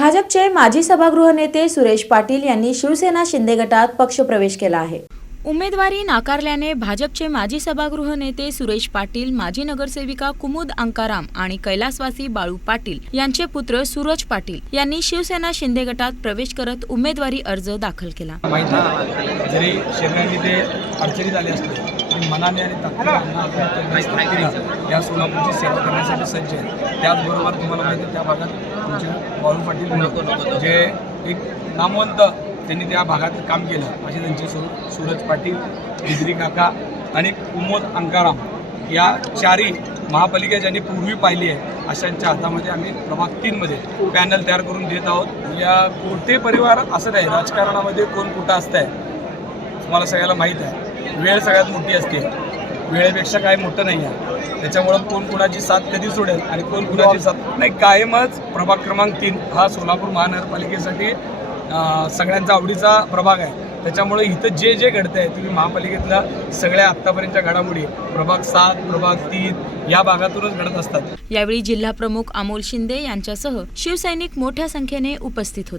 भाजपचे माजी सभागृह नेते सुरेश पाटील यांनी शिवसेना शिंदे गटात पक्षप्रवेश केला आहे। उमेदवारी नाकारल्याने भाजपचे माजी सभागृह नेते सुरेश पाटील, माजी नगरसेविका कुमुद अंकाराम आणि कैलासवासी बाळू पाटील यांचे पुत्र सूरज पाटील यांनी शिवसेना शिंदे गटात प्रवेश करत उमेदवारी अर्ज दाखल केला। जरी शरीराने ते अडचणीत आले असले तरी मनाने आणि ताकदीने या सोलापूरची सेवा करण्यासाठी सज्ज आहे। त्याचबरोबर तुम्हाला माहिती आहे त्या भागात तुमचे बाळू पाटील जे एक नामवंत त्यांनी त्या भागात काम केलं असे त्यांचे सूरज पाटील, बिजरी काका आणि कुमुद अंकाराम या चारही महापालिका ज्यांनी पूर्वी पाहिली आहे अशांच्या हातामध्ये आम्ही प्रभाग 3 मध्ये पॅनल तयार करून देत आहोत। या कोटे परिवार असं नाही, राजकारणामध्ये कोण कुठं असतंय तुम्हाला सगळ्याला माहीत आहे। वेळ सगळ्यात मोठी असते, वेळेपेक्षा काय मोठं नाही आहे। त्याच्यामुळं कोण कुणाची साथ कधी सोडेल आणि कोण कुणाची साथ नाही, कायमच प्रभाग क्रमांक 3 हा सोलापूर महानगरपालिकेसाठी सगळ्यांचा आवडीचा प्रभाग आहे। त्याच्यामुळे इथं जे जे घडतंय तुम्ही महापालिकेतल्या सगळ्या आत्तापर्यंतच्या घडामोडी प्रभाग 7, प्रभाग 3 या भागातूनच घडत असतात। यावेळी जिल्हा प्रमुख अमोल शिंदे यांच्यासह शिवसैनिक मोठ्या संख्येने उपस्थित होते।